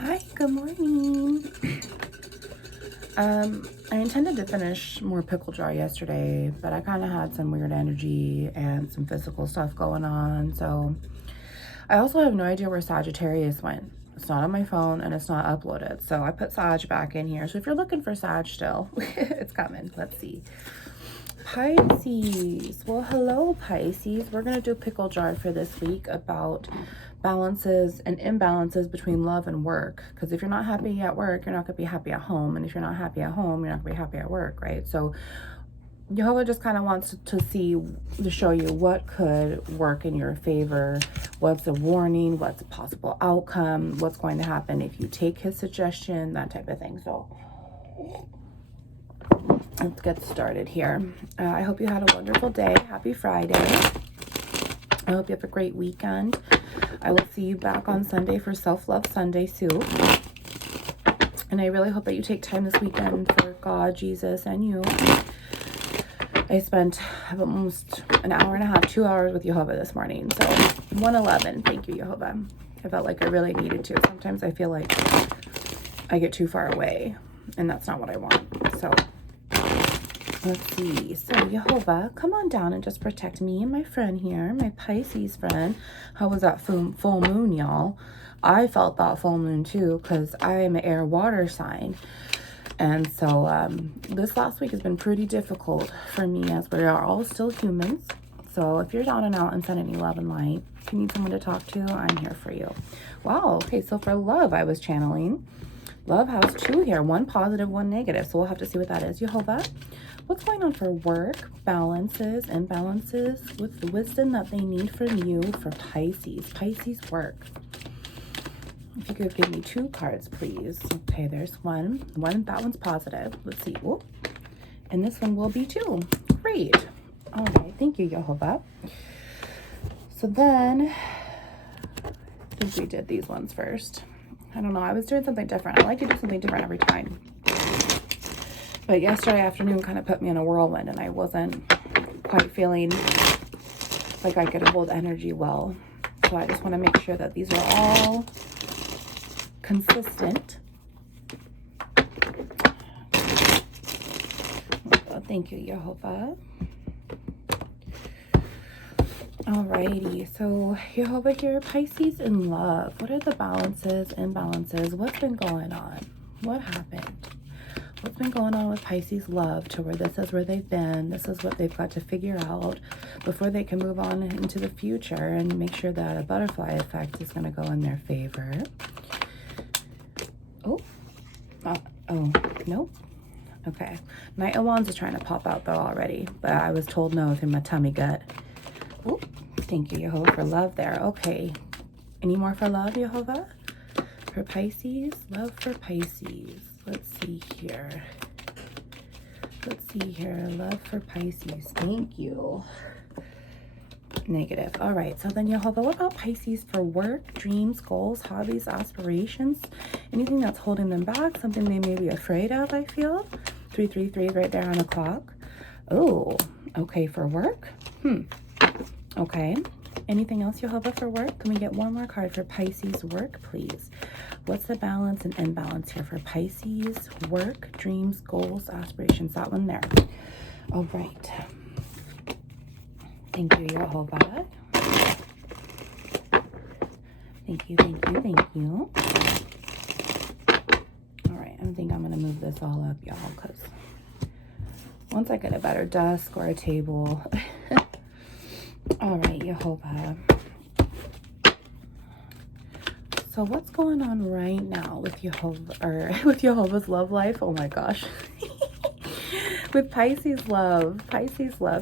Hi, good morning. I intended to finish more pickle jar yesterday, but I kind of had some weird energy and some physical stuff going on. So I also have no idea where Sagittarius went. It's not on my phone and it's not uploaded. So I put Sag back in here. So if you're looking for Sag still, it's coming. Let's see. Pisces. Well, hello, Pisces. We're going to do pickle jar for this week about balances and imbalances between love and work. Because if you're not happy at work, you're not going to be happy at home. And if you're not happy at home, you're not going to be happy at work, right? So Jehovah just kind of wants to show you what could work in your favor, what's a warning, what's a possible outcome, what's going to happen if you take his suggestion, that type of thing. So let's get started here. I hope you had a wonderful day. Happy Friday. I hope you have a great weekend. I will see you back on Sunday for Self-Love Sunday Soup. And I really hope that you take time this weekend for God, Jesus, and you. I spent almost an hour and a half, 2 hours with Jehovah this morning. So 111. Thank you, Jehovah. I felt like I really needed to. Sometimes I feel like I get too far away, and that's not what I want. So let's see. So Jehovah, come on down and just protect me and my friend here, my Pisces friend. How was that full moon, y'all? I felt that full moon too, because I am an air water sign. And so this last week has been pretty difficult for me, as we are all still humans. So if you're down and out and sending any love and light, if you need someone to talk to, I'm here for you. Wow. Okay. So for love, I was channeling. Love has two here, one positive, one negative. So we'll have to see what that is. Jehovah, what's going on for work, balances, imbalances, with the wisdom that they need from you for Pisces? Pisces work. If you could give me two cards, please. Okay, there's one. That one's positive. Let's see. Oh, and this one will be too. Great. All right. Thank you, Jehovah. So then, I think we did these ones first. I don't know. I was doing something different. I like to do something different every time. But yesterday afternoon kind of put me in a whirlwind, and I wasn't quite feeling like I could hold energy well. So I just want to make sure that these are all consistent. Oh, thank you, Jehovah. Alrighty, so Jehovah here, Pisces in love. What are the balances, imbalances? What's been going on? What happened? What's been going on with Pisces love to where this is where they've been? This is what they've got to figure out before they can move on into the future and make sure that a butterfly effect is going to go in their favor. Oh, nope. Okay. Knight of Wands is trying to pop out though already, but I was told no through my tummy gut. Oh, thank you, Jehovah, for love there. Okay. Any more for love, Jehovah? For Pisces? Love for Pisces. Let's see here. Love for Pisces. Thank you. Negative. All right. So then, Jehovah, what about Pisces for work, dreams, goals, hobbies, aspirations? Anything that's holding them back? Something they may be afraid of, I feel. 333 right there on the clock. Oh, okay. For work? Okay. Anything else, Jehovah, for work? Can we get one more card for Pisces work, please? What's the balance and imbalance here for Pisces work, dreams, goals, aspirations? That one there. All right. Thank you, Jehovah. Thank you. All right, I think I'm going to move this all up, y'all, because once I get a better desk or a table. All right, Jehovah. So what's going on right now with Jehovah, or with Jehovah's love life? Oh my gosh. With Pisces love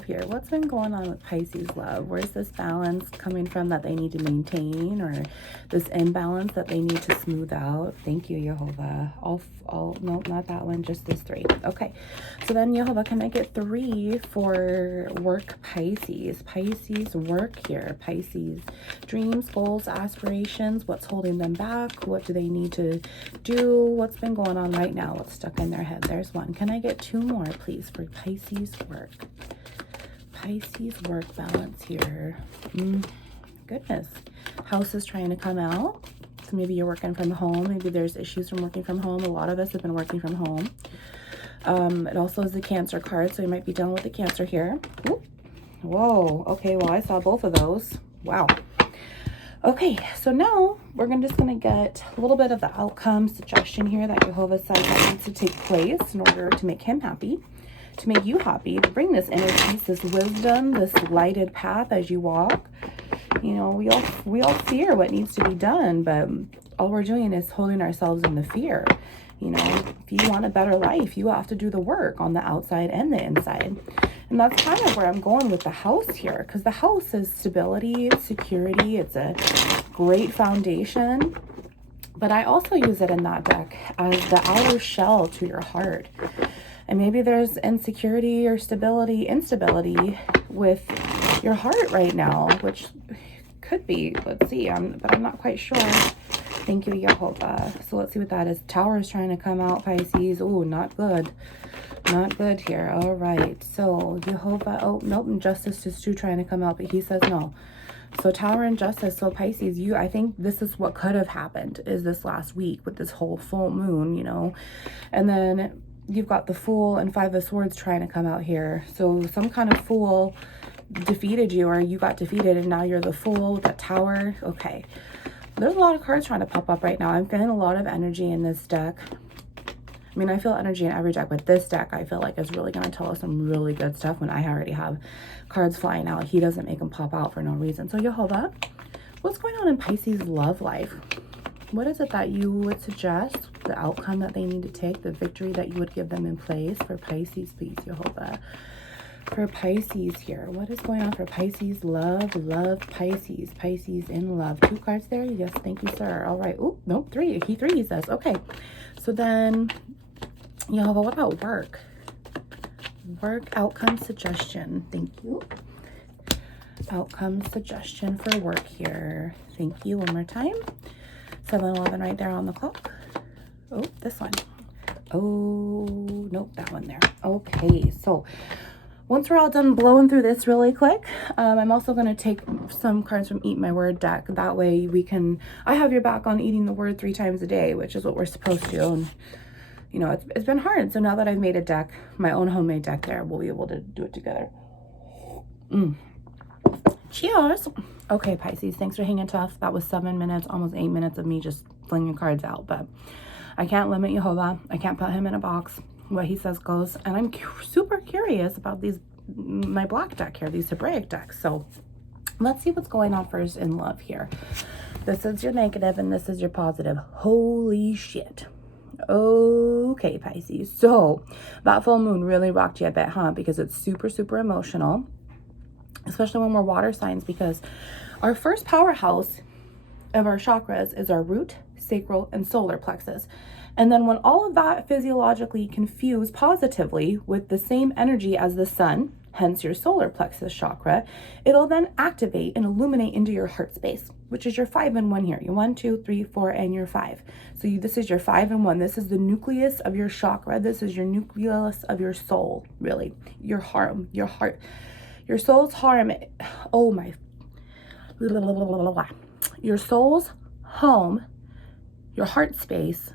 here. What's been going on with Pisces love? Where's this balance coming from that they need to maintain, or this imbalance that they need to smooth out? Thank you, Jehovah. No, not that one, just this three. Okay. So then, Jehovah, can I get three for work, Pisces? Pisces work here. Pisces dreams, goals, aspirations. What's holding them back? What do they need to do? What's been going on right now? What's stuck in their head? There's one. Can I get two more, please, for Pisces work? Pisces work balance here. Goodness. House is trying to come out. Maybe you're working from home. Maybe there's issues from working from home. A lot of us have been working from home. It also is the Cancer card, so you might be dealing with the Cancer here. Ooh. Whoa. Okay, well, I saw both of those. Wow. Okay, so now we're just going to get a little bit of the outcome suggestion here that Jehovah says that needs to take place in order to make him happy, to make you happy, to bring this inner peace, this wisdom, this lighted path as you walk. You know, we all fear what needs to be done, but all we're doing is holding ourselves in the fear. You know, if you want a better life, you have to do the work on the outside and the inside. And that's kind of where I'm going with the house here, because the house is stability, it's security, it's a great foundation. But I also use it in that deck as the outer shell to your heart. And maybe there's insecurity or instability with your heart right now, which could be, let's see, but I'm not quite sure. Thank you, Jehovah. So let's see what that is. Tower is trying to come out, Pisces. Oh, not good. Not good here. All right. So Jehovah. Oh, nope. Justice is too trying to come out, but he says no. So Tower and Justice. So Pisces, I think this is what could have happened is this last week with this whole full moon, you know. And then you've got the Fool and Five of Swords trying to come out here. So some kind of Fool defeated you, or you got defeated, and now you're the Fool with that Tower. Okay. There's a lot of cards trying to pop up right now. I'm feeling a lot of energy in this deck. I mean, I feel energy in every deck, but this deck I feel like is really going to tell us some really good stuff when I already have cards flying out. He doesn't make them pop out for no reason. So Jehovah, what's going on in Pisces' love life? What is it that you would suggest, the outcome that they need to take, the victory that you would give them in place for Pisces, please, Jehovah? For Pisces here, what is going on for Pisces? Love, Pisces. Pisces in love. 2 cards there. Yes, thank you, sir. All right. Oh, nope, 3. He says. Okay. So then, Jehovah, what about work? Work outcome suggestion. Thank you. Outcome suggestion for work here. Thank you. One more time. 7-11 right there on the clock. Oh, this one. Oh, nope, that one there. Okay, so once we're all done blowing through this really quick, I'm also going to take some cards from Eat My Word deck. That way I have your back on eating the word 3 times a day, which is what we're supposed to. And, you know, it's been hard. So now that I've made a deck, my own homemade deck there, we'll be able to do it together. Cheers. Okay, Pisces, thanks for hanging tough. That was 7 minutes, almost 8 minutes of me just flinging cards out. But I can't limit Jehovah. I can't put him in a box. What he says goes. And I'm super curious about my black deck here, these Hebraic decks. So let's see what's going on first in love here. This is your negative and this is your positive. Holy shit. Okay, Pisces. So that full moon really rocked you a bit, huh? Because it's super emotional, especially when we're water signs, because our first powerhouse of our chakras is our root, sacral, and solar plexus. And then when all of that physiologically confuse positively with the same energy as the sun, hence your solar plexus chakra, it'll then activate and illuminate into your heart space, which is your 5 and 1 here. Your 1, 2, 3, 4, and your 5. So this is your 5 and 1. This is the nucleus of your chakra. This is your nucleus of your soul, really. Your heart, your soul's harm. Oh my. Your soul's home, your heart space,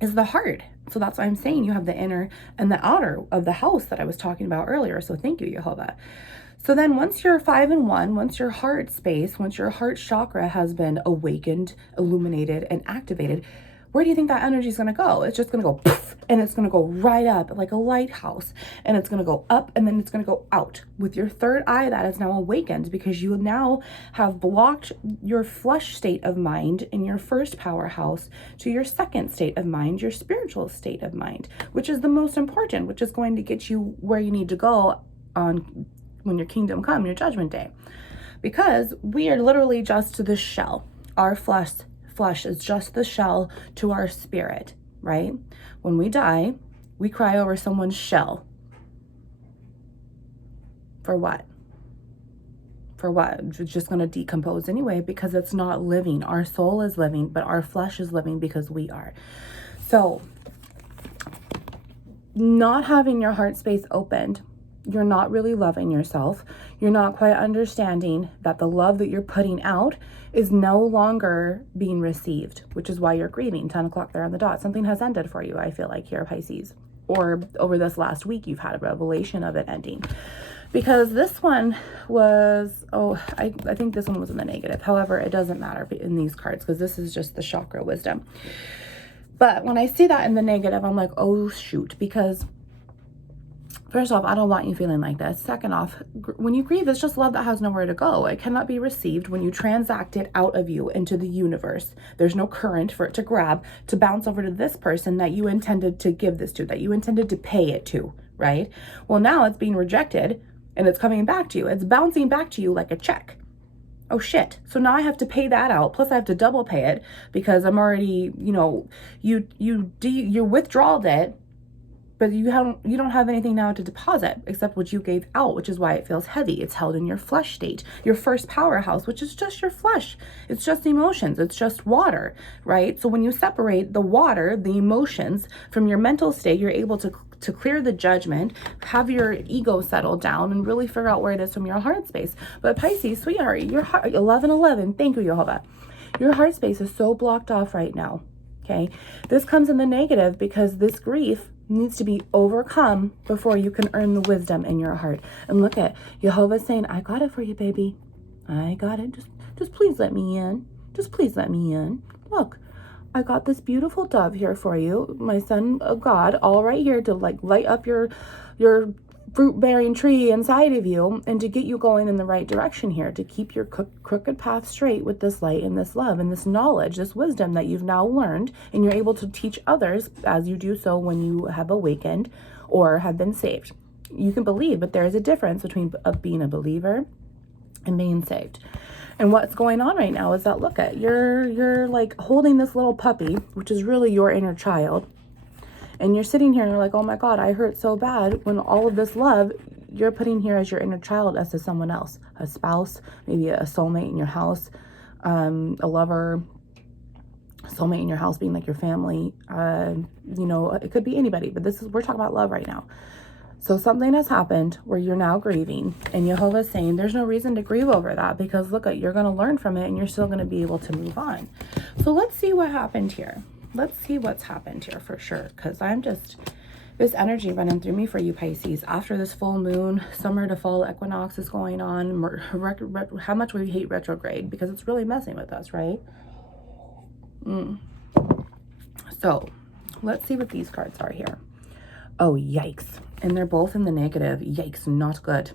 is the heart. So that's why I'm saying you have the inner and the outer of the house that I was talking about earlier. So thank you, Jehovah. So then once you're 5 and 1, once your heart space, once your heart chakra has been awakened, illuminated, and activated, where do you think that energy is going to go? It's just going to go poof, and it's going to go right up like a lighthouse, and it's going to go up, and then it's going to go out with your third eye that is now awakened, because you now have blocked your flesh state of mind in your first powerhouse to your second state of mind, your spiritual state of mind, which is the most important, which is going to get you where you need to go on when your kingdom come, your judgment day. Because we are literally just the shell. Our flesh is just the shell to our spirit, right? When we die, we cry over someone's shell. For what? For what? It's just going to decompose anyway, because it's not living. Our soul is living, but our flesh is living because we are. So not having your heart space opened, You're not really loving yourself. You're not quite understanding that the love that you're putting out is no longer being received, which is why you're grieving. 10 o'clock there on the dot. Something has ended for you, I feel like, here, Pisces. Or over this last week, you've had a revelation of it ending. Because this one was, I think this one was in the negative. However, it doesn't matter in these cards because this is just the chakra wisdom. But when I see that in the negative, I'm like, oh, shoot. Because first off, I don't want you feeling like this. Second off, when you grieve, it's just love that has nowhere to go. It cannot be received when you transact it out of you into the universe. There's no current for it to grab, to bounce over to this person that you intended to give this to, that you intended to pay it to, right? Well, now it's being rejected and it's coming back to you. It's bouncing back to you like a check. Oh shit. So now I have to pay that out. Plus I have to double pay it because I'm already, you withdrawed it, but you don't have anything now to deposit except what you gave out, which is why it feels heavy. It's held in your flesh state, your first powerhouse, which is just your flesh. It's just emotions. It's just water, right? So when you separate the water, the emotions from your mental state, you're able to clear the judgment, have your ego settle down, and really figure out where it is from your heart space. But Pisces, sweetheart, your heart, 1111, thank you, Jehovah. Your heart space is so blocked off right now, okay? This comes in the negative because this grief needs to be overcome before you can earn the wisdom in your heart. And look at Jehovah saying, I got it for you, baby. I got it. Just please let me in. Just please let me in. Look, I got this beautiful dove here for you, my son of God, all right here to like light up your fruit-bearing tree inside of you and to get you going in the right direction here, to keep your crooked path straight with this light and this love and this knowledge, this wisdom that you've now learned, and you're able to teach others as you do so when you have awakened or have been saved. You can believe, but there is a difference between being a believer and being saved. And what's going on right now is that, look at, you're like holding this little puppy, which is really your inner child. And you're sitting here and you're like, oh my God, I hurt so bad, when all of this love you're putting here as your inner child as to someone else, a spouse, maybe a soulmate in your house, a lover, soulmate in your house being like your family. It could be anybody, but we're talking about love right now. So something has happened where you're now grieving, and Jehovah's saying there's no reason to grieve over that because look, you're going to learn from it and you're still going to be able to move on. So let's see what happened here. Let's see what's happened here for sure, because this energy running through me for you, Pisces, after this full moon, summer to fall equinox is going on. How much we hate retrograde because it's really messing with us, right? So let's see what these cards are here. Oh, yikes. And they're both in the negative. Yikes, not good.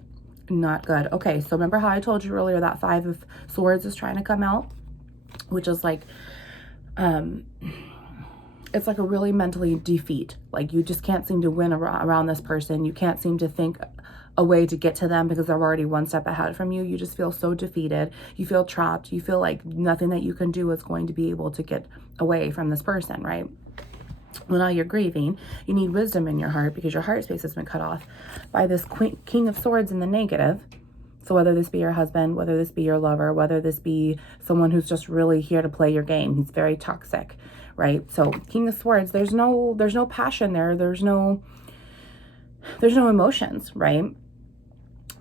Not good. Okay, so remember how I told you earlier that 5 of Swords is trying to come out? Which is like, it's like a really mentally defeat. Like you just can't seem to win around this person. You can't seem to think a way to get to them because they're already one step ahead from you. You just feel so defeated. You feel trapped. You feel like nothing that you can do is going to be able to get away from this person, right? Well, now you're grieving. You need wisdom in your heart because your heart space has been cut off by this King of Swords in the negative. So whether this be your husband, whether this be your lover, whether this be someone who's just really here to play your game, he's very toxic, right? So King of Swords, there's no passion there. There's no emotions, right?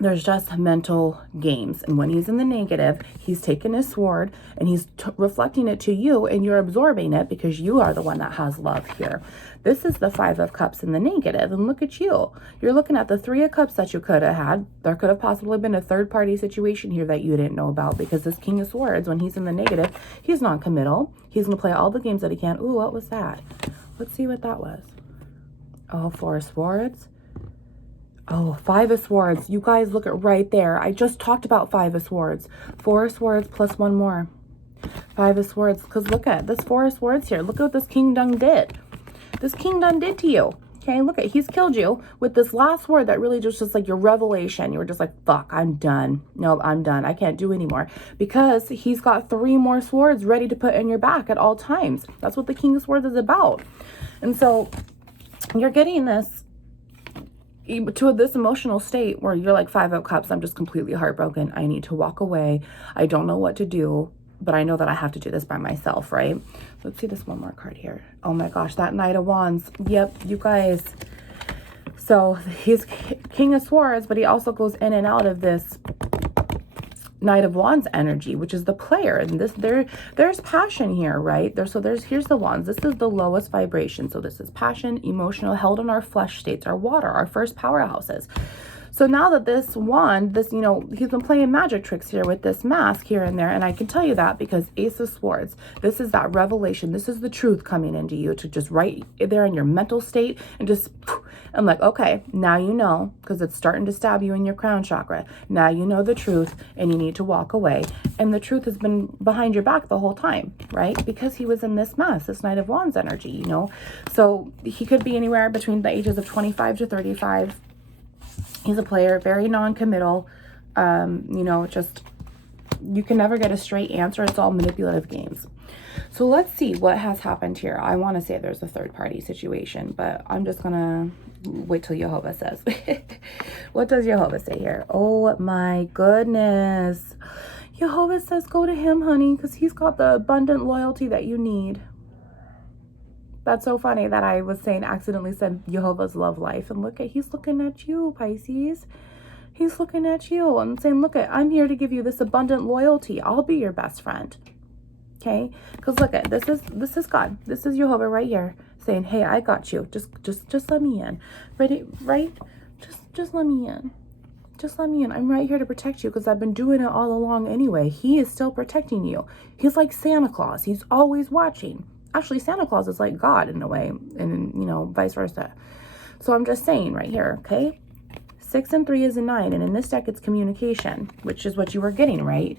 There's just mental games. And when he's in the negative, he's taking his sword and he's reflecting it to you, and you're absorbing it because you are the one that has love here. This is the 5 of Cups in the negative, and look at you. You're looking at the 3 of Cups that you could have had. There could have possibly been a third-party situation here that you didn't know about, because this King of Swords, when he's in the negative, he's non-committal. He's going to play all the games that he can. Ooh, what was that? Let's see what that was. Oh, 4 of Swords. Oh, 5 of Swords. You guys, look at right there. I just talked about 5 of Swords. 4 of Swords plus 1 more. 5 of Swords. Because look at this 4 of Swords here. Look at what this King done did. This King done did to you. Okay, look at, he's killed you with this last word that really just like your revelation. You were just like, fuck, I'm done. No, I'm done. I can't do anymore. Because he's got 3 more swords ready to put in your back at all times. That's what the King of Swords is about. And so you're getting this to this emotional state where you're like 5 of Cups. I'm just completely heartbroken. I need to walk away. I don't know what to do, but I know that I have to do this by myself, right? Let's see this one more card here. Oh my gosh, that Knight of Wands. Yep, you guys. So he's King of Swords, but he also goes in and out of this Knight of Wands energy, which is the player. And there's passion here, right? Here's the Wands. This is the lowest vibration. So this is passion, emotional, held in our flesh states, our water, our first powerhouses. So now that this wand, he's been playing magic tricks here with this mask here and there. And I can tell you that because Ace of Swords, this is that revelation. This is the truth coming into you to just right there in your mental state and just, I'm like, okay, now you know, because it's starting to stab you in your crown chakra. Now you know the truth and you need to walk away. And the truth has been behind your back the whole time, right? Because he was in this mask, this Knight of Wands energy, So he could be anywhere between the ages of 25 to 35. He's a player, very non-committal, just, you can never get a straight answer. It's all manipulative games. So let's see what has happened here. I want to say there's a third party situation, but I'm just going to wait till Jehovah says. What does Jehovah say here? Oh my goodness. Jehovah says go to him, honey, because he's got the abundant loyalty that you need. That's so funny that I was saying, accidentally said Jehovah's love life. And he's looking at you, Pisces. He's looking at you and saying, look, I'm here to give you this abundant loyalty. I'll be your best friend. Okay? Because look at, this is God. This is Jehovah right here saying, hey, I got you. Just let me in. Ready? Right? Just let me in. Just let me in. I'm right here to protect you because I've been doing it all along anyway. He is still protecting you. He's like Santa Claus. He's always watching. Actually, Santa Claus is like God in a way, and, vice versa. So I'm just saying right here, okay? 6 and 3 is a 9, and in this deck, it's communication, which is what you were getting, right?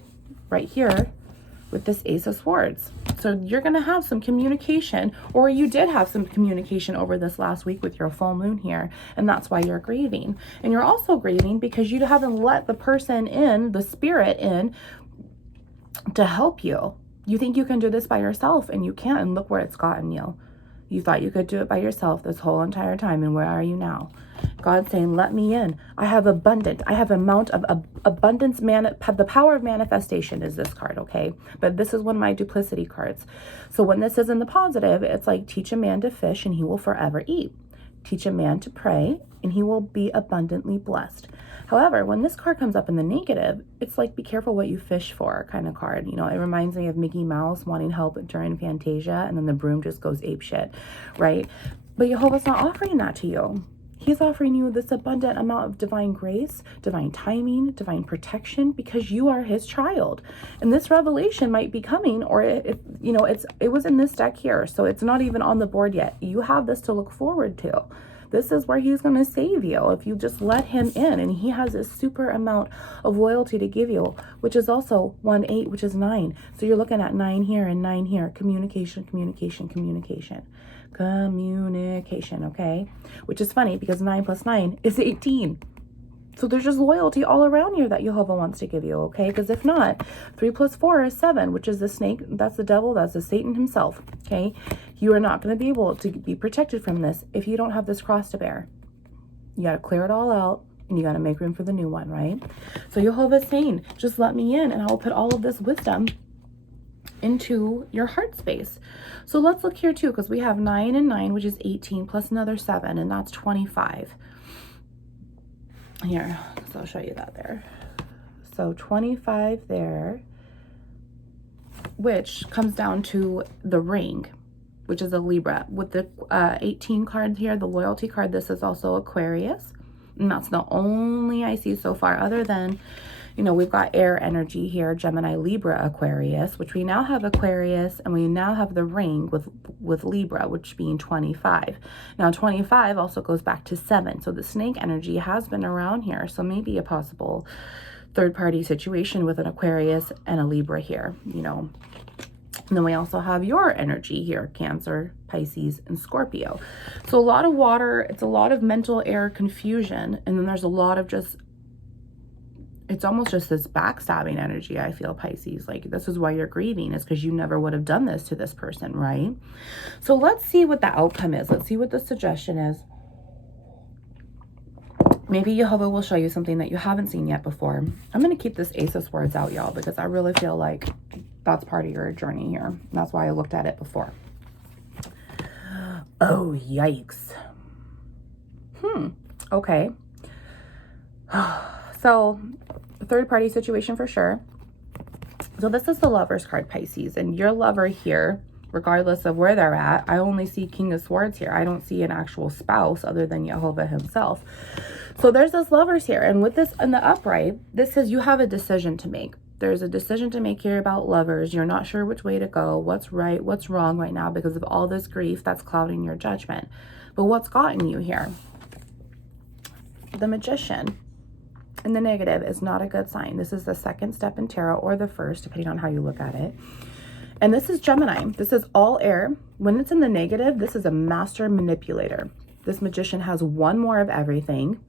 Right here with this Ace of Swords. So you're going to have some communication, or you did have some communication over this last week with your full moon here, and that's why you're grieving. And you're also grieving because you haven't let the person in, the spirit in, to help you. You think you can do this by yourself, and you can't, and look where it's gotten you. You thought you could do it by yourself this whole entire time, and where are you now? God's saying, let me in. I have abundant. I have amount of abundance. The power of manifestation is this card, okay? But this is one of my duplicity cards. So when this is in the positive, it's like teach a man to fish, and he will forever eat. Teach a man to pray, and he will be abundantly blessed. However, when this card comes up in the negative, it's like, be careful what you fish for kind of card. It reminds me of Mickey Mouse wanting help during Fantasia, and then the broom just goes apeshit, right? But Jehovah's not offering that to you. He's offering you this abundant amount of divine grace, divine timing, divine protection, because you are his child. And this revelation might be coming, or it was in this deck here, so it's not even on the board yet. You have this to look forward to. This is where he's going to save you if you just let him in. And he has a super amount of loyalty to give you, which is also 1, 8, which is 9. So you're looking at 9 here and 9 here. Communication, communication, communication. Communication, okay? Which is funny because 9 plus 9 is 18. So there's just loyalty all around here that Jehovah wants to give you, okay? Because if not, 3 plus 4 is 7, which is the snake. That's the devil. That's the Satan himself, okay? You are not going to be able to be protected from this if you don't have this cross to bear. You got to clear it all out, and you got to make room for the new one, right? So Jehovah's saying, just let me in, and I will put all of this wisdom into your heart space. So let's look here, too, because we have 9 and 9, which is 18, plus another 7, and that's 25. Here, so I'll show you that there. So 25 there, which comes down to the ring, which is a Libra. With the 18 card here, the loyalty card, this is also Aquarius. And that's the only I see so far, other than, we've got air energy here, Gemini, Libra, Aquarius, which we now have Aquarius, and we now have the ring with Libra, which being 25. Now 25 also goes back to 7. So the snake energy has been around here. So maybe a possible third-party situation with an Aquarius and a Libra here, And then we also have your energy here, Cancer, Pisces, and Scorpio. So a lot of water, it's a lot of mental air confusion, and then there's a lot of just, it's almost just this backstabbing energy, I feel, Pisces. Like, this is why you're grieving, is because you never would have done this to this person, right? So let's see what the outcome is. Let's see what the suggestion is. Maybe Jehovah will show you something that you haven't seen yet before. I'm going to keep this Ace of Swords out, y'all, because I really feel like that's part of your journey here. And that's why I looked at it before. Oh, yikes. Okay. So, third party situation for sure. So this is the Lover's card, Pisces, and your lover here, regardless of where they're at, I only see King of Swords here. I don't see an actual spouse other than Jehovah himself. So there's this Lovers here, and with this in the upright, this says you have a decision to make. There's a decision to make here about lovers. You're not sure which way to go, what's right, what's wrong right now because of all this grief that's clouding your judgment. But what's gotten you here? The Magician. And the negative is not a good sign. This is the second step in tarot, or the first, depending on how you look at it. And this is Gemini. This is all air. When it's in the negative, this is a master manipulator. This Magician has one more of everything.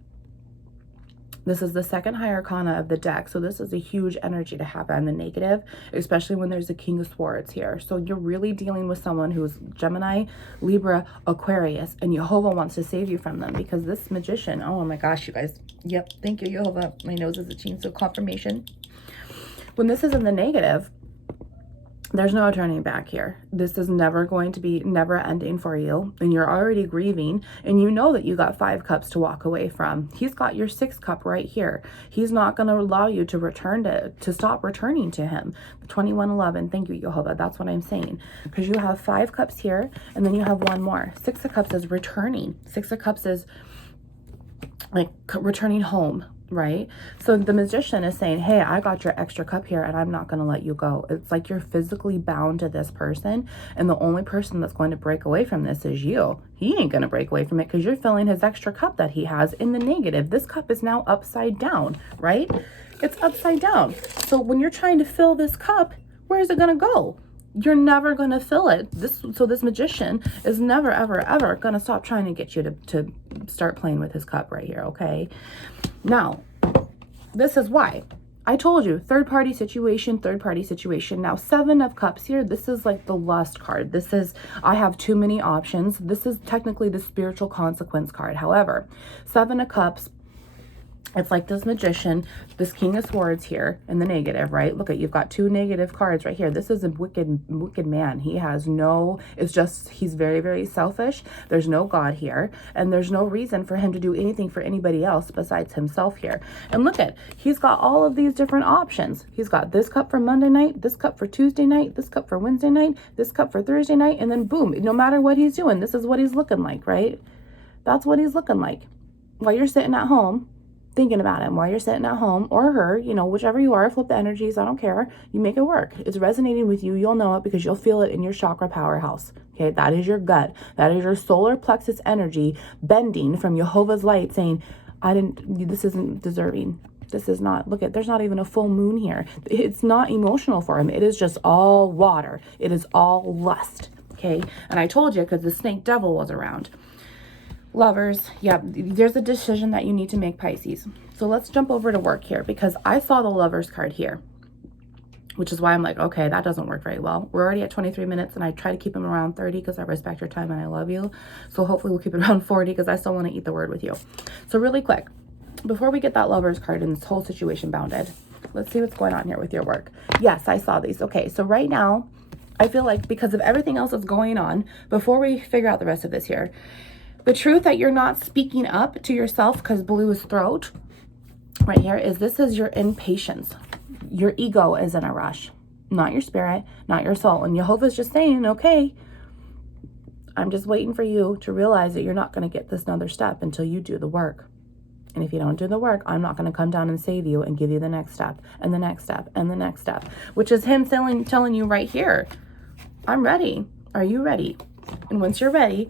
This is the second high arcana of the deck. So this is a huge energy to have on the negative, especially when there's a King of Swords here. So you're really dealing with someone who's Gemini, Libra, Aquarius, and Jehovah wants to save you from them because this Magician, oh my gosh, you guys. Yep. Thank you, Jehovah. My nose is itching, so confirmation. When this is in the negative, there's no turning back here. This is never going to be never ending for you. And you're already grieving. And you know that you got 5 cups to walk away from. He's got your 6th cup right here. He's not going to allow you to return to stop returning to him. 2111. Thank you, Jehovah. That's what I'm saying. Because you have 5 cups here. And then you have one more. 6 of cups is returning. 6 of cups is like returning home. Right? So the Magician is saying, hey, I got your extra cup here and I'm not going to let you go. It's like you're physically bound to this person. And the only person that's going to break away from this is you. He ain't going to break away from it because you're filling his extra cup that he has in the negative. This cup is now upside down, right? It's upside down. So when you're trying to fill this cup, where is it going to go? You're never going to fill it. This Magician is never, ever, ever going to stop trying to get you to start playing with his cup right here, okay? Now, this is why. I told you, third party situation. Now, 7 of Cups here, this is like the lust card. This is, I have too many options. This is technically the spiritual consequence card. However, 7 of Cups, it's like this Magician, this King of Swords here in the negative, right? Look at, you've got 2 negative cards right here. This is a wicked man. He has no, it's just, he's very, very selfish. There's no God here. And there's no reason for him to do anything for anybody else besides himself here. And look at, he's got all of these different options. He's got this cup for Monday night, this cup for Tuesday night, this cup for Wednesday night, this cup for Thursday night. And then boom, no matter what he's doing, this is what he's looking like, right? That's what he's looking like. While you're sitting at home, thinking about him, while you're sitting at home, or her, you know, whichever you are, flip the energies, I don't care. You make it work. It's resonating with you. You'll know it because you'll feel it in your chakra powerhouse. Okay, that is your gut. That is your solar plexus energy bending from Jehovah's light saying, this isn't deserving. This is not, look at, there's not even a full moon here. It's not emotional for him. It is just all water. It is all lust. Okay, and I told you because the snake devil was around. Lovers, yeah, there's a decision that you need to make, Pisces. So let's jump over to work here because I saw the Lovers card here, which is why I'm like, okay, that doesn't work very well. We're already at 23 minutes and I try to keep them around 30 because I respect your time and I love you. So hopefully we'll keep it around 40 because I still want to eat the word with you. So really quick, before we get that Lovers card and this whole situation bounded, let's see what's going on here with your work. Yes, I saw these. Okay, so right now, I feel like because of everything else that's going on, before we figure out the rest of this here, the truth that you're not speaking up to yourself because blue is throat right here is this is your impatience. Your ego is in a rush, not your spirit, not your soul. And Jehovah's just saying, okay, I'm just waiting for you to realize that you're not going to get this another step until you do the work. And if you don't do the work, I'm not going to come down and save you and give you the next step and the next step and the next step, which is him telling you right here, I'm ready. Are you ready? And once you're ready,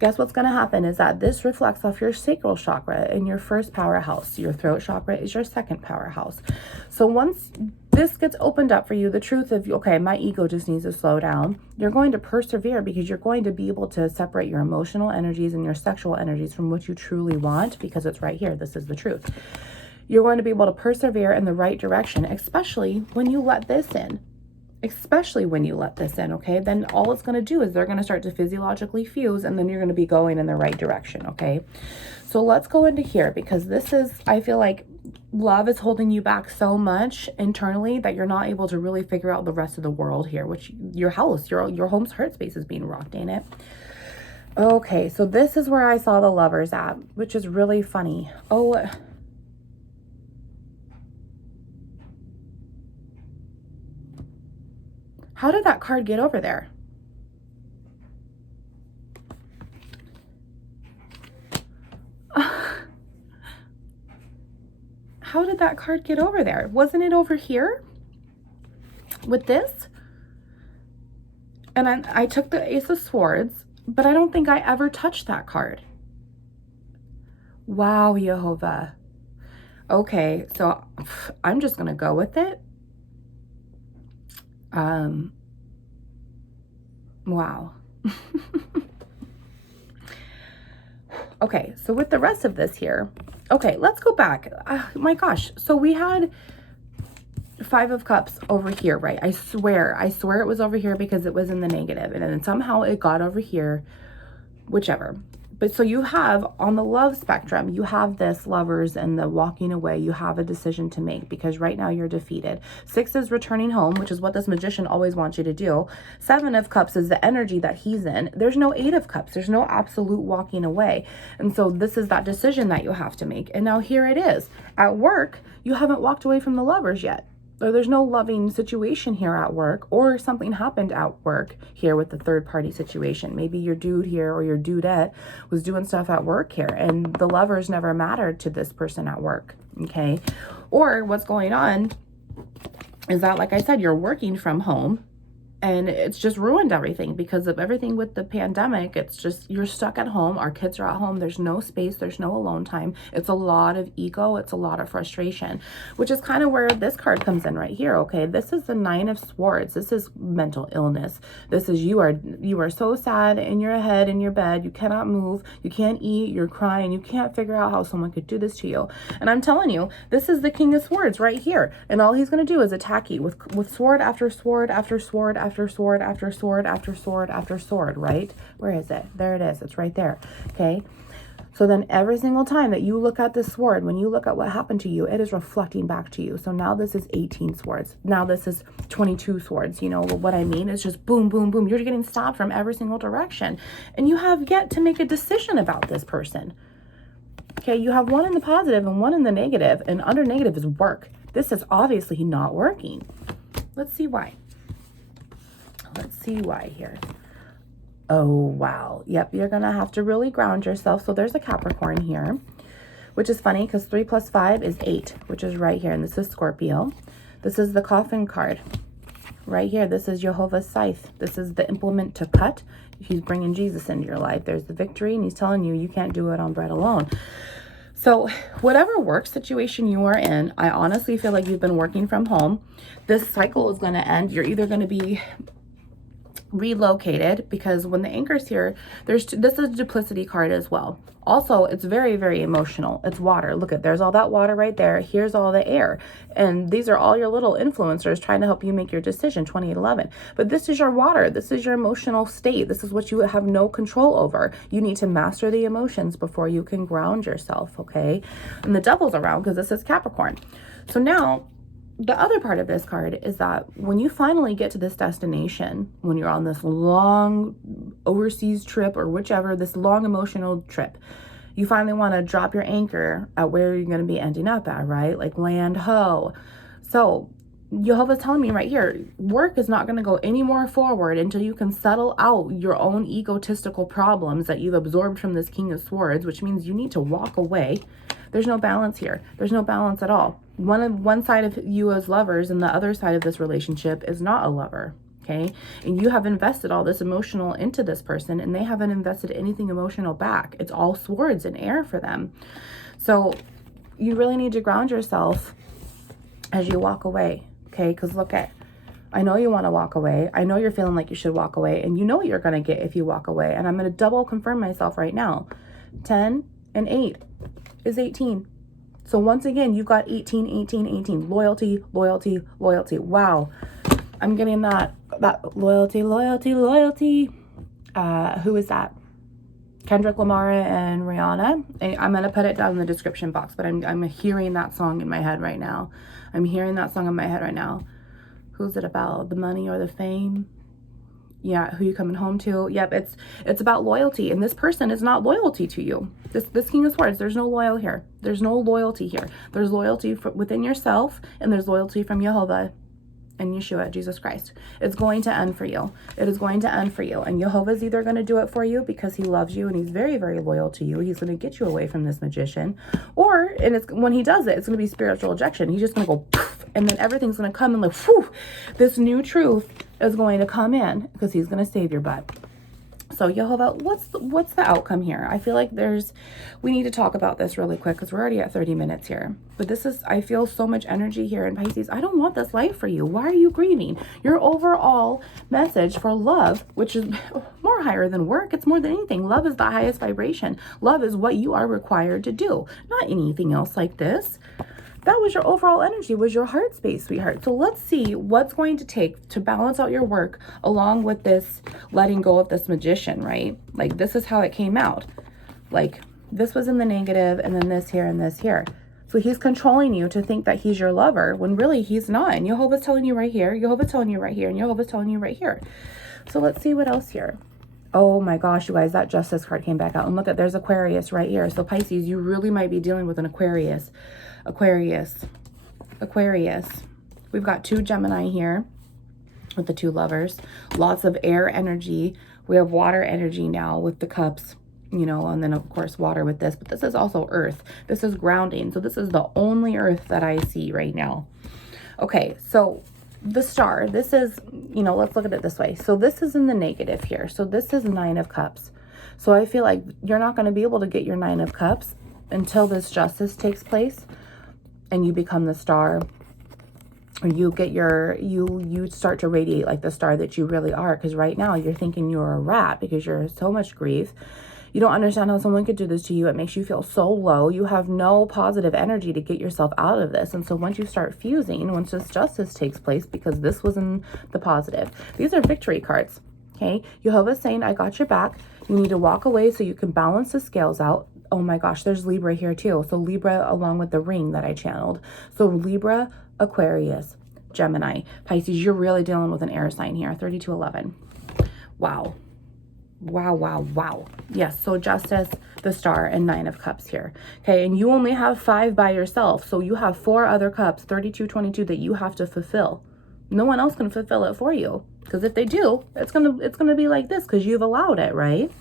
guess what's going to happen is that this reflects off your sacral chakra in your first powerhouse. Your throat chakra is your second powerhouse. So once this gets opened up for you, the truth of, okay, my ego just needs to slow down, you're going to persevere because you're going to be able to separate your emotional energies and your sexual energies from what you truly want because it's right here. This is the truth. You're going to be able to persevere in the right direction, especially when you let this in. Okay, then all it's going to do is they're going to start to physiologically fuse and then you're going to be going in the right direction, okay? So let's go into here because this is, I feel like love is holding you back so much internally that you're not able to really figure out the rest of the world here, which your house, your home's heart space is being rocked, ain't it? Okay, so this is where I saw the Lovers at, which is really funny. Oh, how did that card get over there? How did that card get over there? Wasn't it over here with this? And I took the Ace of Swords, but I don't think I ever touched that card. Wow, Jehovah. Okay, so I'm just going to go with it. Wow. Okay, so with the rest of this here, okay, let's go back. My gosh, so we had Five of Cups over here, right? I swear it was over here because it was in the negative, and then somehow it got over here, whichever. But so you have, on the love spectrum, you have this Lovers and the walking away. You have a decision to make because right now you're defeated. 6 is returning home, which is what this Magician always wants you to do. 7 of Cups is the energy that he's in. There's no 8 of Cups. There's no absolute walking away. And so this is that decision that you have to make. And now here it is. At work, you haven't walked away from the Lovers yet. Or there's no loving situation here at work, or something happened at work here with the third party situation. Maybe your dude here or your dudette was doing stuff at work here and the Lovers never mattered to this person at work. Okay. Or what's going on is that, like I said, you're working from home and it's just ruined everything because of everything with the pandemic. It's just, you're stuck at home. Our kids are at home. There's no space. There's no alone time. It's a lot of ego. It's a lot of frustration, which is kind of where this card comes in right here. Okay. This is the 9 of Swords. This is mental illness. This is, you are so sad in your head, in your bed. You cannot move. You can't eat. You're crying. You can't figure out how someone could do this to you. And I'm telling you, this is the King of Swords right here. And all he's going to do is attack you with sword after sword after sword after sword after sword after sword after sword, right? Where is it? There it is. It's right there. Okay. So then every single time that you look at this sword, when you look at what happened to you, it is reflecting back to you. So now this is 18 swords. Now this is 22 swords. You know what I mean? It's just boom, boom, boom. You're getting stabbed from every single direction. And you have yet to make a decision about this person. Okay. You have one in the positive and one in the negative, and under negative is work. This is obviously not working. Let's see why. Let's see why here. Oh, wow. Yep, you're going to have to really ground yourself. So there's a Capricorn here, which is funny because 3 + 5 is 8, which is right here. And this is Scorpio. This is the Coffin card right here. This is Jehovah's Scythe. This is the implement to cut. He's bringing Jesus into your life. There's the victory, and he's telling you you can't do it on bread alone. So whatever work situation you are in, I honestly feel like you've been working from home. This cycle is going to end. You're either going to be relocated, because when the anchor's here, this is a duplicity card as well. Also, it's very, very emotional. It's water. Look at, there's all that water right there. Here's all the air. And these are all your little influencers trying to help you make your decision, 2811. But this is your water. This is your emotional state. This is what you have no control over. You need to master the emotions before you can ground yourself, okay? And the devil's around because this is Capricorn. So now, the other part of this card is that when you finally get to this destination, when you're on this long overseas trip or whichever, this long emotional trip, you finally want to drop your anchor at where you're going to be ending up at, right? Like land ho. So Jehovah's telling me right here, work is not going to go any more forward until you can settle out your own egotistical problems that you've absorbed from this King of Swords, which means you need to walk away. There's no balance here. There's no balance at all. One side of you as lovers and the other side of this relationship is not a lover, okay? And you have invested all this emotional into this person, and they haven't invested anything emotional back. It's all swords and air for them. So you really need to ground yourself as you walk away, okay? Because look at, I know you want to walk away. I know you're feeling like you should walk away, and you know what you're going to get if you walk away. And I'm going to double confirm myself right now. 10 and 8 is 18. So once again, you've got 18, 18, 18. Loyalty, loyalty, loyalty. Wow. I'm getting that loyalty, loyalty, loyalty. Who is that? Kendrick Lamar and Rihanna. I'm going to put it down in the description box, but I'm hearing that song in my head right now. I'm hearing that song in my head right now. Who's it about? The money or the fame? Yeah, who you coming home to? Yep, it's about loyalty, and this person is not loyalty to you. This King of Swords, there's no loyal here. There's no loyalty here. There's loyalty within yourself, and there's loyalty from Jehovah and Yeshua, Jesus Christ. It's going to end for you. It is going to end for you. And Jehovah's either going to do it for you because he loves you and he's very, very loyal to you. He's going to get you away from this magician. Or, and it's when he does it, it's going to be spiritual ejection. He's just going to go poof, and then everything's going to come and like, whew, this new truth is going to come in because he's going to save your butt. So Jehovah, what's the outcome here? I feel like we need to talk about this really quick because we're already at 30 minutes here. But I feel so much energy here in Pisces. I don't want this life for you. Why are you grieving? Your overall message for love, which is more higher than work. It's more than anything. Love is the highest vibration. Love is what you are required to do, not anything else like this. That was your overall energy, was your heart space, sweetheart. So let's see what's going to take to balance out your work along with this letting go of this magician, right? Like this is how it came out. Like this was in the negative and then this here and this here. So he's controlling you to think that he's your lover when really he's not. And Jehovah's telling you right here, Jehovah's telling you right here, and Jehovah's telling you right here. So let's see what else here. Oh my gosh, you guys, that Justice card came back out. And look at, there's Aquarius right here. So Pisces, you really might be dealing with an Aquarius. We've got 2 Gemini here with the 2 lovers. Lots of air energy. We have water energy now with the cups, you know, and then of course water with this. But this is also earth. This is grounding. So this is the only earth that I see right now. Okay, so the star, this is, you know, let's look at it this way. So this is in the negative here. So this is 9 of Cups. So I feel like you're not going to be able to get your 9 of Cups until this justice takes place and you become the star, or you get you start to radiate like the star that you really are. Because right now you're thinking you're a rat because you're so much grief. You don't understand how someone could do this to you. It makes you feel so low. You have no positive energy to get yourself out of this. And so once you start fusing, once this justice takes place, because this was in the positive, these are victory cards. Okay, Jehovah's saying, I got your back. You need to walk away so you can balance the scales out. Oh my gosh, there's Libra here too. So Libra along with the ring that I channeled. So Libra, Aquarius, Gemini, Pisces, you're really dealing with an air sign here. 3211. Wow. Wow. Yes, so Justice, the Star, and 9 of Cups here. Okay, and you only have 5 by yourself. So you have 4 other cups, 3222, that you have to fulfill. No one else can fulfill it for you. Because if they do, it's gonna be like this because you've allowed it, right?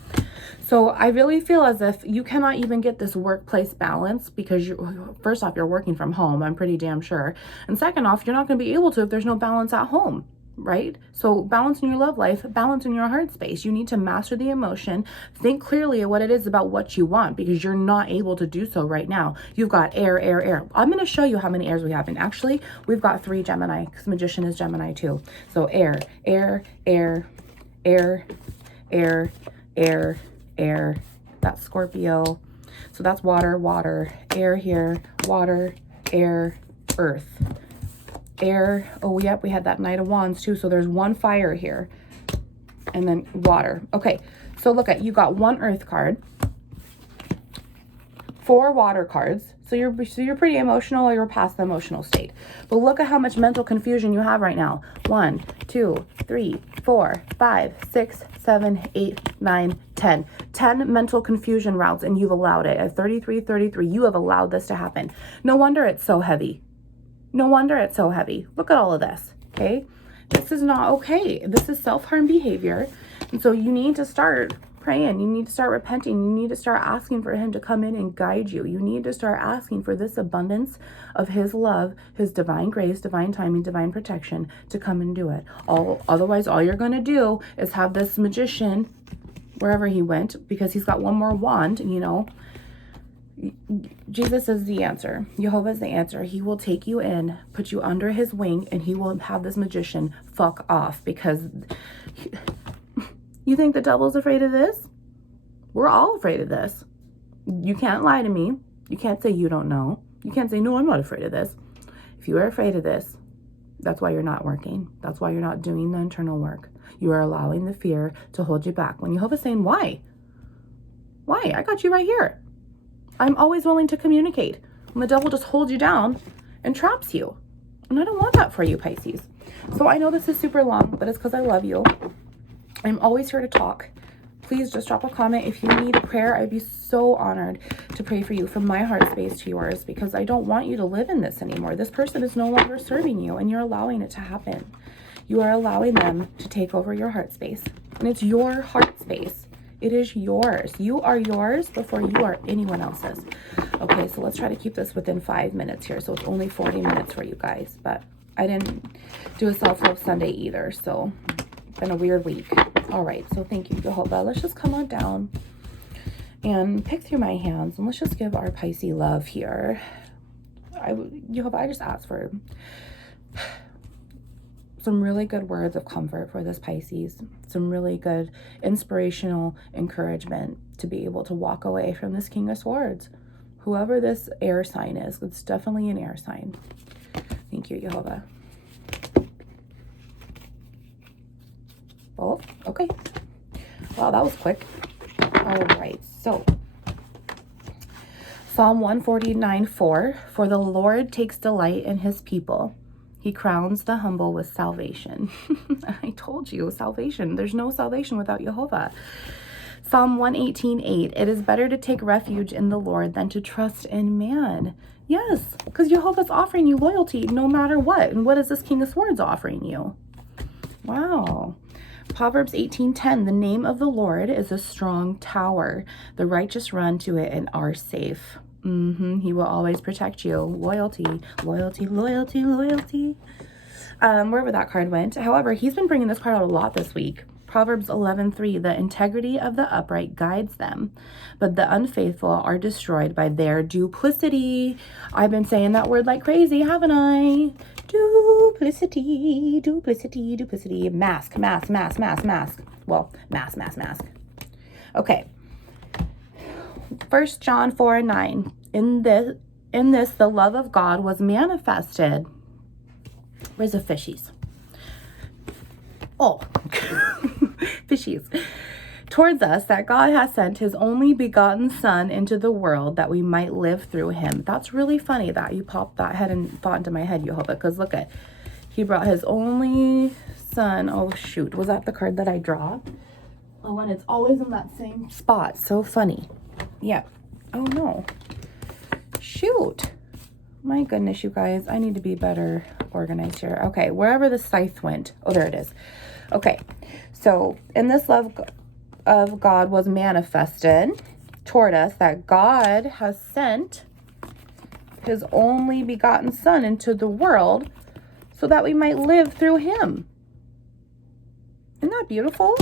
So I really feel as if you cannot even get this workplace balance because first off, you're working from home, I'm pretty damn sure. And second off, you're not going to be able to if there's no balance at home, right? So balance in your love life, balance in your heart space. You need to master the emotion, think clearly of what it is about what you want because you're not able to do so right now. You've got air. I'm going to show you how many airs we have. And actually, we've got 3 Gemini because Magician is Gemini too. So air. That's Scorpio. So that's water, air here, water, air, earth. Air, oh yep, we had that Knight of Wands too. So there's 1 fire here and then water. Okay, so look at, you got 1 earth card, 4 water cards. So you're pretty emotional or you're past the emotional state. But look at how much mental confusion you have right now. 1, 2, 3, 4, 5, 6, 7, 8, 9, 10. 10 mental confusion routes and you've allowed it. At 33, you have allowed this to happen. No wonder it's so heavy. Look at all of this, okay? This is not okay. This is self-harm behavior. And so you need to start praying. You need to start repenting. You need to start asking for him to come in and guide you. You need to start asking for this abundance of his love, his divine grace, divine timing, divine protection to come and do it. Otherwise, all you're going to do is have this magician, wherever he went, because he's got 1 more wand, you know. Jesus is the answer. Jehovah is the answer. He will take you in, put you under his wing, and he will have this magician fuck off because... You think the devil's afraid of this? We're all afraid of this. You can't lie to me. You can't say you don't know. You can't say, no, I'm not afraid of this. If you are afraid of this, that's why you're not working. That's why you're not doing the internal work. You are allowing the fear to hold you back. When Jehovah's saying, why? Why? I got you right here. I'm always willing to communicate. And the devil just holds you down and traps you. And I don't want that for you, Pisces. So I know this is super long, but it's because I love you. I'm always here to talk. Please just drop a comment. If you need a prayer, I'd be so honored to pray for you from my heart space to yours, because I don't want you to live in this anymore. This person is no longer serving you, and you're allowing it to happen. You are allowing them to take over your heart space, and it's your heart space. It is yours. You are yours before you are anyone else's. Okay, so let's try to keep this within 5 minutes here. So it's only 40 minutes for you guys, but I didn't do a self-love Sunday either, so it's been a weird week. All right, so thank you, Jehovah. Let's just come on down and pick through my hands, and let's just give our Pisces love here. Jehovah, I just asked for some really good words of comfort for this Pisces, some really good inspirational encouragement to be able to walk away from this King of Swords. Whoever this air sign is, it's definitely an air sign. Thank you, Jehovah. Both? Okay. Wow, that was quick. All right, so Psalm 149:4, for the Lord takes delight in his people. He crowns the humble with salvation. I told you, salvation. There's no salvation without Jehovah. Psalm 118:8, it is better to take refuge in the Lord than to trust in man. Yes, because Jehovah's offering you loyalty no matter what. And what is this King of Swords offering you? Wow. Proverbs 18:10, the name of the Lord is a strong tower. The righteous run to it and are safe. He will always protect you. Loyalty, loyalty, loyalty, loyalty. Wherever that card went. However, he's been bringing this card out a lot this week. Proverbs 11:3, the integrity of the upright guides them, but the unfaithful are destroyed by their duplicity. I've been saying that word like crazy, haven't I? Duplicity, duplicity, duplicity. Mask, mask, mask, mask, mask. Well, mask, mask, mask. Okay. 1 John 4:9. In this, the love of God was manifested. Where's the fishies? Oh, fishies. Towards us, that God has sent his only begotten Son into the world that we might live through him. That's really funny that you popped that head and thought into my head, Jehovah, because look at, he brought his only Son. Oh, shoot. Was that the card that I draw? Oh, and it's always in that same spot. So funny. Yeah. Oh, no. Shoot. My goodness, you guys. I need to be better organized here. Okay, wherever the scythe went. Oh, there it is. Okay, so in this love of God was manifested toward us, that God has sent his only begotten Son into the world so that we might live through him. Isn't that beautiful?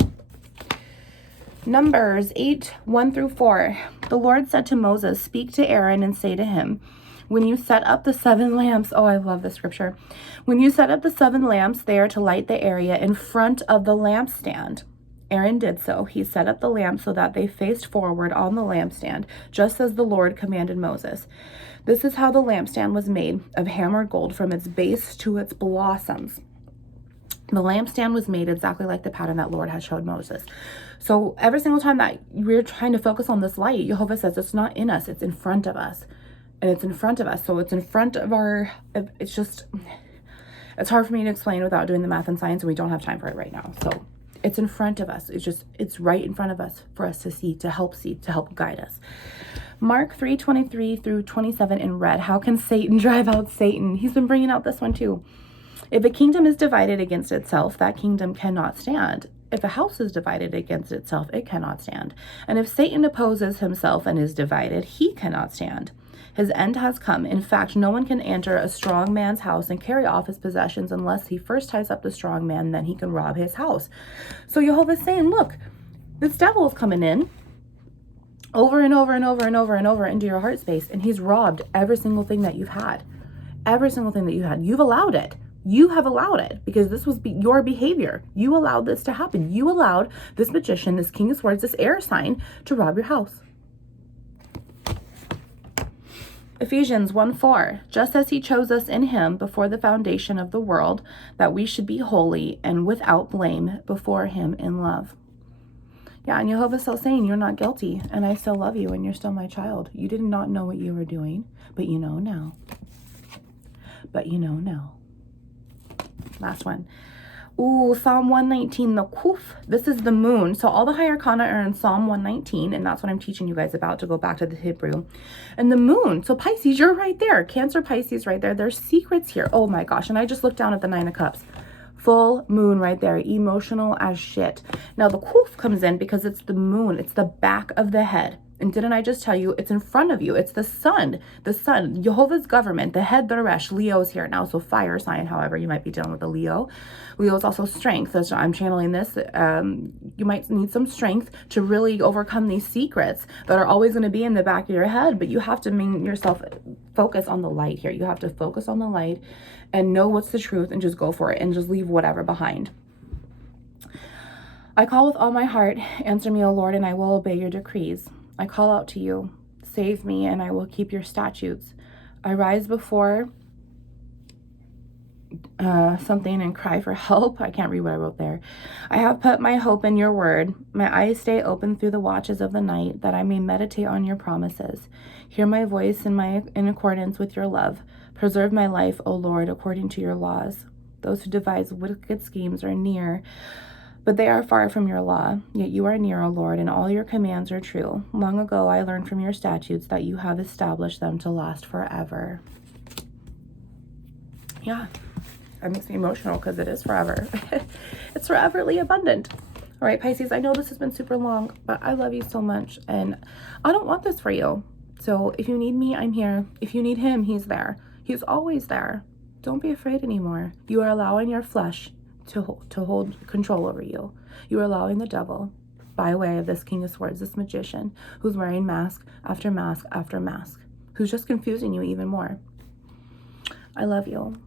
Numbers 8:1-4. The Lord said to Moses, speak to Aaron and say to him, when you set up the 7 lamps, oh, I love this scripture. When you set up the 7 lamps, they are to light the area in front of the lampstand. Aaron did so. He set up the lamps so that they faced forward on the lampstand, just as the Lord commanded Moses. This is how the lampstand was made, of hammered gold from its base to its blossoms. The lampstand was made exactly like the pattern that Lord had showed Moses. So every single time that we're trying to focus on this light, Jehovah says it's not in us, it's in front of us. And it's in front of us. So it's in front of our, it's hard for me to explain without doing the math and science, and we don't have time for it right now. So it's in front of us. It's right in front of us for us to see, to help guide us. Mark 3:23-27 in red. How can Satan drive out Satan? He's been bringing out this one too. If a kingdom is divided against itself, that kingdom cannot stand. If a house is divided against itself, it cannot stand. And if Satan opposes himself and is divided, he cannot stand. His end has come. In fact, no one can enter a strong man's house and carry off his possessions unless he first ties up the strong man, then he can rob his house. So Jehovah's saying, look, this devil is coming in over and over and over and over and over into your heart space, and he's robbed every single thing that you've had. Every single thing that you had. You've allowed it. You have allowed it because this was your behavior. You allowed this to happen. You allowed this magician, this King of Swords, this air sign to rob your house. Ephesians 1:4, just as he chose us in him before the foundation of the world, that we should be holy and without blame before him in love. Yeah, and Jehovah's still saying you're not guilty, and I still love you, and you're still my child. You did not know what you were doing, but you know now. But you know now. Last one. Ooh, Psalm 119, the kuf. This is the moon. So all the higher kana are in Psalm 119, and that's what I'm teaching you guys about, to go back to the Hebrew. And the moon. So Pisces, you're right there. Cancer, Pisces, right there. There's secrets here. Oh my gosh. And I just looked down at the 9 of Cups. Full moon right there. Emotional as shit. Now the kuf comes in because it's the moon. It's the back of the head. And didn't I just tell you, it's in front of you. It's the sun, Jehovah's government, the head Daresh. Leo's here now, so fire sign. However, you might be dealing with a Leo. Leo is also strength. So I'm channeling this. You might need some strength to really overcome these secrets that are always going to be in the back of your head. But you have to make yourself focus on the light here. You have to focus on the light and know what's the truth and just go for it and just leave whatever behind. I call with all my heart. Answer me, O Lord, and I will obey your decrees. I call out to you, save me, and I will keep your statutes. I rise before something and cry for help. I can't read what I wrote there. I have put my hope in your word. My eyes stay open through the watches of the night, that I may meditate on your promises. Hear my voice in accordance with your love. Preserve my life, O Lord, according to your laws. Those who devise wicked schemes are near, but they are far from your law. Yet you are near, O Lord, and all your commands are true. Long ago I learned from your statutes that you have established them to last forever. Yeah, that makes me emotional because it is forever. It's foreverly abundant. All right, Pisces, I know this has been super long, but I love you so much, and I don't want this for you. So if you need me, I'm here. If you need him, he's there. He's always there. Don't be afraid anymore. You are allowing your flesh to hold control over you. You are allowing the devil, by way of this King of Swords, this magician, who's wearing mask after mask after mask, who's just confusing you even more. I love you.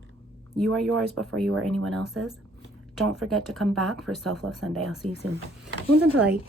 You are yours before you are anyone else's. Don't forget to come back for Self-Love Sunday. I'll see you soon. Wounds into light.